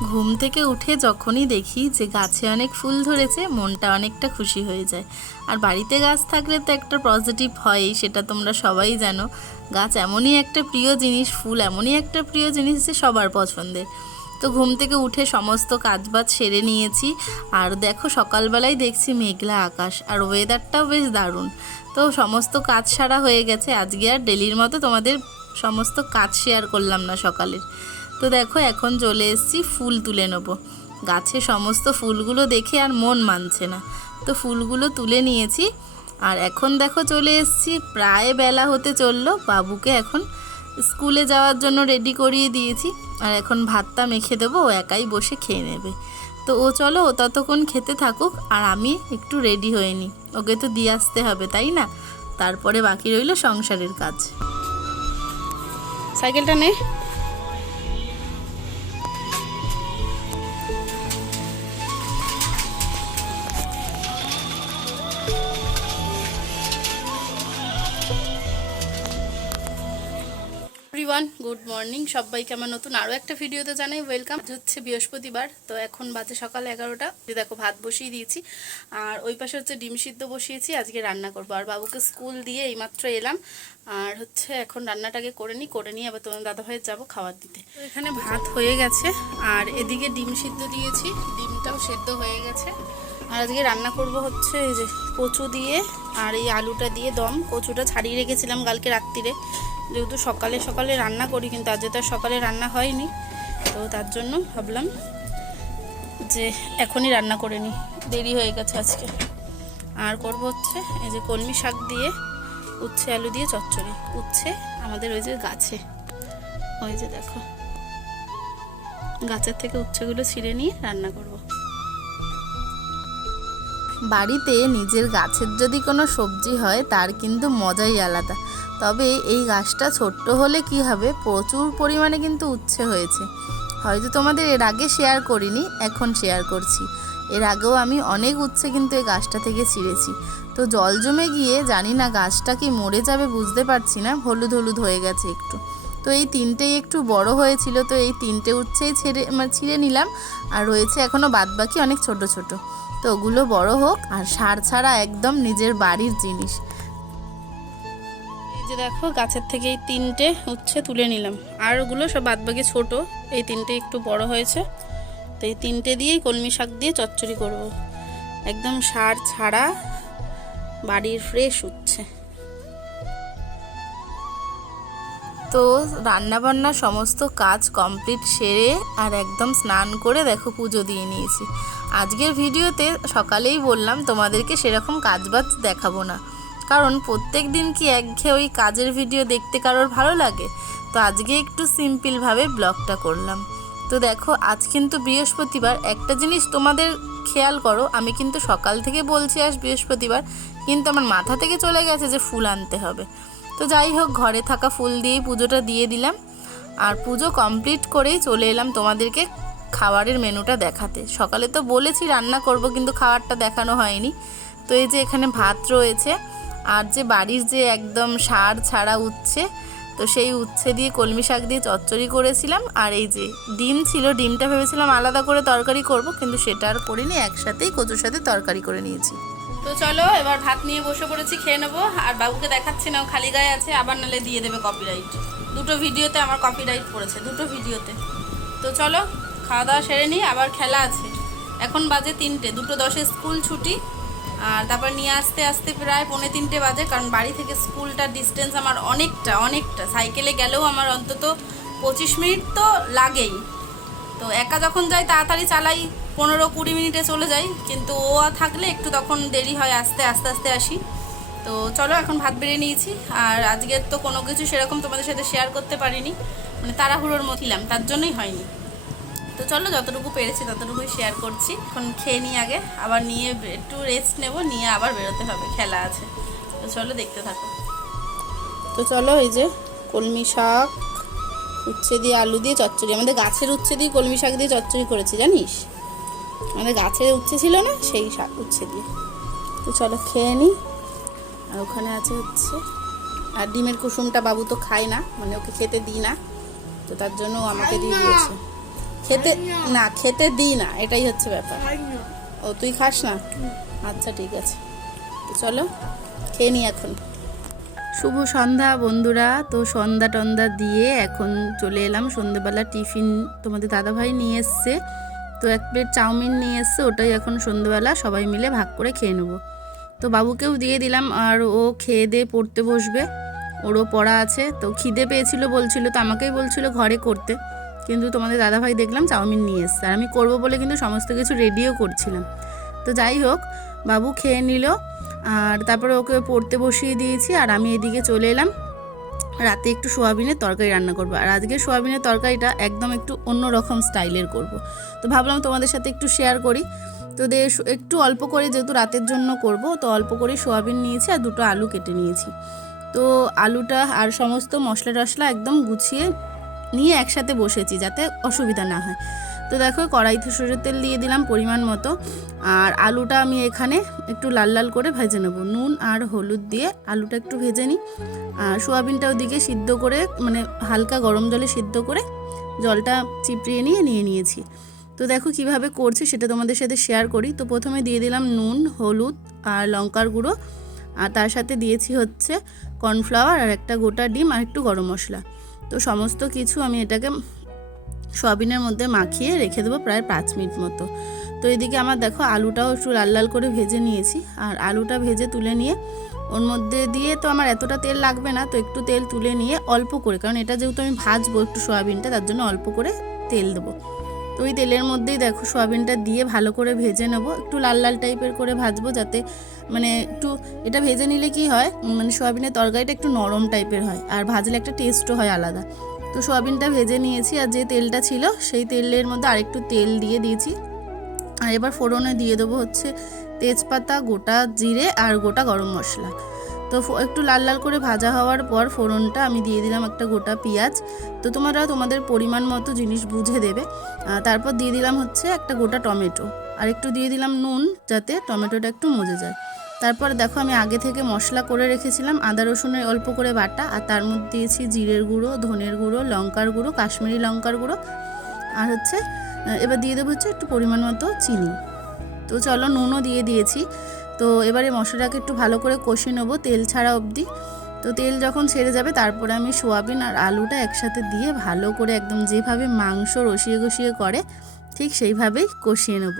ঘুম থেকে উঠে যখনই দেখি যে গাছে অনেক ফুল ধরেছে, মনটা অনেকটা খুশি হয়ে যায়। আর বাড়িতে গাছ থাকলে তো একটা পজিটিভ হয়ই, সেটা তোমরা সবাই জানো। গাছ এমনই একটা প্রিয় জিনিস, ফুল এমনই একটা প্রিয় জিনিস যে সবার পছন্দের। তো ঘুম থেকে উঠে সমস্ত কাজবাজ সেরে নিয়েছি। আর দেখো সকালবেলায় দেখছি মেঘলা আকাশ, আর ওয়েদারটাও বেশ দারুণ। তো সমস্ত কাজ সারা হয়ে গেছে, আজকে আর ডেলির মতো তোমাদের সমস্ত কাজ শেয়ার করলাম না সকালের। তো দেখো, এখন চলে এসেছি, ফুল তুলে নেব। গাছে সমস্ত ফুলগুলো দেখে আর মন মানছে না। তো ফুলগুলো তুলে নিয়েছি। আর এখন দেখো, চলে এসেছি, প্রায় বেলা হতে চলল। বাবুকে এখন স্কুলে যাওয়ার জন্য রেডি করিয়ে দিয়েছি। আর এখন ভাতটা মেখে দেবো, ও একাই বসে খেয়ে নেবে। তো ও চলো, ও ততক্ষণ খেতে থাকুক, আর আমি একটু রেডি হয়ে নিই। ওকে তো দিয়ে আসতে হবে, তাই না? তারপরে বাকি রইল সংসারের কাজ। সাইকেলটা নে। এভরিওয়ান গুড মর্নিং সবাইকে আমার নতুন আরও একটা ভিডিওতে জানাই ওয়েলকাম হচ্ছে বৃহস্পতিবার, তো এখন বাজে সকাল এগারোটা। দেখো, ভাত বসিয়ে দিয়েছি, আর ওই পাশে হচ্ছে ডিম সিদ্ধ বসিয়েছি, আজকে রান্না করব। আর বাবুকে স্কুল দিয়ে এইমাত্র এলাম, আর হচ্ছে এখন রান্নাটাকে করে নিই, করে নিয়ে আবার তোমার দাদাভাইয়ের যাব খাবার দিতে। এখানে ভাত হয়ে গেছে, আর এদিকে ডিম সিদ্ধ দিয়েছি, ডিমটাও সেদ্ধ হয়ে গেছে। আর আজকে রান্না করব হচ্ছে এই যে কচু দিয়ে, আর এই আলুটা দিয়ে দম। কচুটা ছাড়িয়ে রেখেছিলাম কালকে রাত্রিরে যেহেতু সকালে সকালে রান্না করি, কিন্তু আজকে তো সকালে রান্না হয়নি। তো তার জন্য ভাবলাম যে এখনই রান্না করে নিই। দেরি হয়ে গেছে আজকে। আর করব হচ্ছে এই যে কলমি শাক দিয়ে উচ্ছে, আলু দিয়ে চচ্চড়ি। উচ্ছে আমাদের ওই যে গাছে। ওই যে দেখো। গাছের থেকে উচ্ছেগুলো ছিঁড়ে নিয়ে রান্না করব। বাড়িতে নিজের গাছের যদি কোনো সবজি হয়, তার কিন্তু মজাই আলাদা। তবে এই গাছটা ছোট্ট হলে কি হবে? প্রচুর পরিমাণে কিন্তু উচ্ছে হয়েছে। হয়তো তোমাদের এর আগে শেয়ার করিনি, এখন শেয়ার করছি। এর আগেও আমি অনেক উচ্ছে কিন্তু এই গাছটা থেকে ছিঁড়েছি। তো জল জমে গিয়ে জানি না গাছটা কি মরে যাবে, বুঝতে পারছি না। হলুদ হলুদ হয়ে গেছে একটু। তো এই তিনটেই একটু বড় হয়েছিল, তো এই তিনটে উচ্ছেই ছেড়ে মানে ছিঁড়ে নিলাম। আর রয়েছে এখনও বাদবাকি অনেক ছোট ছোট। তো ওগুলো বড় হোক, আর সার ছাড়া একদম নিজের বাড়ির জিনিস। যে দেখো, গাছের থেকে এই তিনটে উচ্ছে তুলে নিলাম। আর ওগুলো সব বাদবাকি ছোট, এই তিনটে একটু বড় হয়েছে। তো এই তিনটে দিয়েই কলমি শাক দিয়ে চচ্চড়ি করব। একদম সার ছাড়া বাড়ির ফ্রেশ উচ্ছে। তো রান্নাবান্না সমস্ত কাজ কমপ্লিট সেরে আর একদম স্নান করে দেখো পুজো দিয়ে নিয়েছি। আজকের ভিডিওতে সকালেই বললাম, তোমাদেরকে সেরকম কাজবাজ দেখাবো না। কারণ প্রত্যেক দিন কি একঘেয়ে ওই কাজের ভিডিও দেখতে কারোর ভালো লাগে? তো আজকে একটু সিম্পলভাবে ব্লগটা করলাম। তো দেখো, আজ কিন্তু বৃহস্পতিবার। একটা জিনিস তোমাদের খেয়াল করো, আমি কিন্তু সকাল থেকে বলছি আজ বৃহস্পতিবার, কিন্তু আমার মাথা থেকে চলে গেছে যে ফুল আনতে হবে। তো যাই হোক, ঘরে থাকা ফুল দিয়েই পুজোটা দিয়ে দিলাম। আর পুজো কমপ্লিট করেই চলে এলাম তোমাদেরকে খাবারের মেনুটা দেখাতে। সকালে তো বলেছি রান্না করব, কিন্তু খাবারটা দেখানো হয়নি। তো এই যে এখানে ভাত রয়েছে। আর যে বাড়ির যে একদম সার ছাড়া উচ্ছে, তো সেই উচ্ছে দিয়ে কলমি শাক দিয়ে চচ্চড়ি করেছিলাম। আর এই যে ডিম ছিল, ডিমটা ভেবেছিলাম আলাদা করে তরকারি করব, কিন্তু সেটা আর করিনি, একসাথেই কচুর সাথে তরকারি করে নিয়েছি। তো চলো, এবার ভাত নিয়ে বসে পড়েছি, খেয়ে নেব। আর বাবুকে দেখাচ্ছি না খালি গায়ে আছে, আবার নালে দিয়ে দেবে কপিরাইট দুটো ভিডিওতে আমার কপিরাইট পড়েছে, দুটো ভিডিওতে। তো চলো, খাওয়া দাওয়া সেরে নিই, আবার খেলা আছে। এখন বাজে তিনটে, দুটো দশে স্কুল ছুটি। আর তারপর নিয়ে আসতে আসতে প্রায় পৌনে তিনটে বাজে, কারণ বাড়ি থেকে স্কুলটার ডিস্টেন্স আমার অনেকটা অনেকটা। সাইকেলে গেলেও আমার অন্তত পঁচিশ মিনিট তো লাগেই। তো একা যখন যাই, তাড়াতাড়ি চালাই, পনেরো কুড়ি মিনিটে চলে যাই, কিন্তু ও থাকলে একটু তখন দেরি হয়, আসতে, আস্তে আস্তে আসি। তো চলো, এখন ভাত বেড়ে নিয়েছি। আর আজকের তো কোনো কিছু সেরকম তোমাদের সাথে শেয়ার করতে পারিনি। মানে তাড়াহুড়োর মতিলাম তার জন্যই হয়নি। তো চলো, যতটুকু পেরেছি ততটুকুই শেয়ার করছি। এখন খেয়ে নিই আগে। আবার নিয়ে একটু রেস্ট নেব, নিয়ে আবার বেরোতে হবে, খেলা আছে। তো চলো, দেখতে থাকো। তো চলো, এই যে কলমি শাক, উচ্ছে দিয়ে আলু দিয়ে চচ্চড়ি। আমাদের গাছের উচ্ছে দিয়ে কলমি শাক দিয়ে চচ্চড়ি করেছি, জানিস? আমাদের গাছের উচ্ছে ছিল না, সেই শাক, উচ্ছে দিয়ে। তো চলো, খেয়ে নিই। আর ওখানে আছে হচ্ছে, আর ডিমের কুসুমটা বাবু তো খায় না মানে ওকে খেতে দিই না। তো তার জন্য আমাকে দিয়ে দিয়েছে। খেতে না খেতে দিই না এটাই হচ্ছে ব্যাপার। ও তুই খাস না? আচ্ছা ঠিক আছে। চলো খেয়ে নি এখন। শুভ সন্ধ্যা বন্ধুরা। তো সন্ধ্যা টন্দা দিয়ে এখন চলে এলাম। সন্ধ্যেবেলা টিফিন তোমাদের দাদাভাই নিয়ে এসছে। তো এক প্লেট চাউমিন নিয়ে এসছে ওটাই এখন সন্ধ্যেবেলা সবাই মিলে ভাগ করে খেয়ে নেব। তো বাবুকেও দিয়ে দিলাম আর ও খেয়ে দিয়ে পড়তে বসবে। ওরও পড়া আছে। তো খিদে পেয়েছিল বলছিল তো আমাকেই বলছিল ঘরে করতে। কিন্তু তোমাদের দাদাভাই দেখলাম চাউমিন নিয়ে এসছে। আর আমি করব বলে কিন্তু সমস্ত কিছু রেডিও করছিলাম। তো যাই হোক, বাবু খেয়ে নিল, আর তারপরে ওকে পড়তে বসিয়ে দিয়েছি, আর আমি এদিকে চলে এলাম। রাতে একটু সোয়াবিনের তরকারি রান্না করব। আর আজকে সোয়াবিনের তরকারিটা একদম একটু অন্য রকম স্টাইলের করব। তো ভাবলাম তোমাদের সাথে একটু শেয়ার করি। তো একটু অল্প করে যেহেতু রাতের জন্য করব, তো অল্প করে সোয়াবিন নিয়েছি আর দুটো আলু কেটে নিয়েছি। তো আলুটা আর সমস্ত মশলা টশলা একদম গুছিয়ে নিয়ে একসাথে বসেছি যাতে অসুবিধা না হয়। তো দেখো কড়াইতে সরষের তেল দিয়ে দিলাম পরিমাণ মতো। আর আলুটা আমি এখানে একটু লাল লাল করে ভেজে নেব। নুন আর হলুদ দিয়ে আলুটা একটু ভেজে নিই। আর সোয়াবিনটা ওদিকে সিদ্ধ করে মানে হালকা গরম জলে সিদ্ধ করে জলটা চিপড়িয়ে নিয়ে নিয়ে নিয়েছি। তো দেখো কীভাবে করছি সেটা তোমাদের সাথে শেয়ার করি। তো প্রথমে দিয়ে দিলাম নুন, হলুদ আর লঙ্কার গুঁড়ো। আর তার সাথে দিয়েছি হচ্ছে কর্নফ্লাওয়ার আর একটা গোটা ডিম আর একটু গরম মশলা। তো সমস্ত কিছু আমি এটাকে সয়াবিনের মধ্যে মাখিয়ে রেখে দেবো প্রায় পাঁচ মিনিট মতো। তো এদিকে আমার দেখো আলুটাও একটু লাল লাল করে ভেজে নিয়েছি। আর আলুটা ভেজে তুলে নিয়ে ওর মধ্যে দিয়ে তো আমার এতটা তেল লাগবে না, তো একটু তেল তুলে নিয়ে অল্প করে, কারণ এটা যেহেতু আমি ভাজবো একটু সয়াবিনটা, তার জন্য অল্প করে তেল দেবো। তো ওই তেলের মধ্যেই দেখো সয়াবিনটা দিয়ে ভালো করে ভেজে নেব। একটু লাল লাল টাইপের করে ভাজবো যাতে মানে একটু এটা ভেজে নিলে কি হয় মানে সয়াবিনের তরকারিটা একটু নরম টাইপের হয় আর ভাজলে একটা টেস্টও হয় আলাদা। তো সয়াবিনটা ভেজে নিয়েছি আর যে তেলটা ছিল সেই তেলের মধ্যে আরেকটু তেল দিয়ে দিয়েছি। আর এবার ফোড়নে দিয়ে দেবো হচ্ছে তেজপাতা, গোটা জিরে আর গোটা গরম মশলা। তো একটু লাল লাল করে ভাজা হওয়ার পর ফোড়নটা আমি দিয়ে দিলাম একটা গোটা পেঁয়াজ। তো তোমরা তোমাদের পরিমাণ মতো জিনিস বুঝে দেবে। তারপর দিয়ে দিলাম হচ্ছে একটা গোটা টমেটো। আর একটু দিয়ে দিলাম নুন যাতে টমেটোটা একটু মজে যায়। তারপর দেখো আমি আগে থেকে মশলা করে রেখেছিলাম আদা, রসুনের অল্প করে বাটা। আর তার মধ্যে দিয়েছি জিরের গুঁড়ো, ধনের গুঁড়ো, লঙ্কার গুঁড়ো, কাশ্মীরি লঙ্কার গুঁড়ো। আর হচ্ছে এবার দিয়ে দেবো হচ্ছে একটু পরিমাণ মতো চিনি। তো চলো নুনও দিয়ে দিয়েছি। তো এবারে মশলাটাকে একটু ভালো করে কষে নেব তেল ছাড়া অবধি। তো তেল যখন ছেড়ে যাবে, তারপরে আমি সোয়াবিন আর আলুটা একসাথে দিয়ে ভালো করে একদম যেভাবে মাংস রসিয়ে কষিয়ে করে, ঠিক সেইভাবেই কষিয়ে নেব।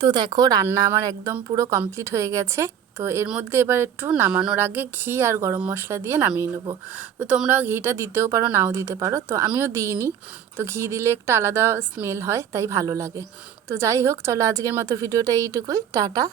তো দেখো, রান্না আমার একদম পুরো কমপ্লিট হয়ে গেছে। তো এর মধ্যে এবার একটু নামানোর আগে ঘি আর গরম মশলা দিয়ে নামিয়ে নেব। তো তোমরা ঘিটা দিতেও পারো, নাও দিতে পারো। তো আমিও দিইনি। তো ঘি দিলে একটা আলাদা স্মেল হয়, তাই ভালো লাগে। তো যাই হোক, চলো আজকের মতো ভিডিওটা এইটুকুই। টাটা।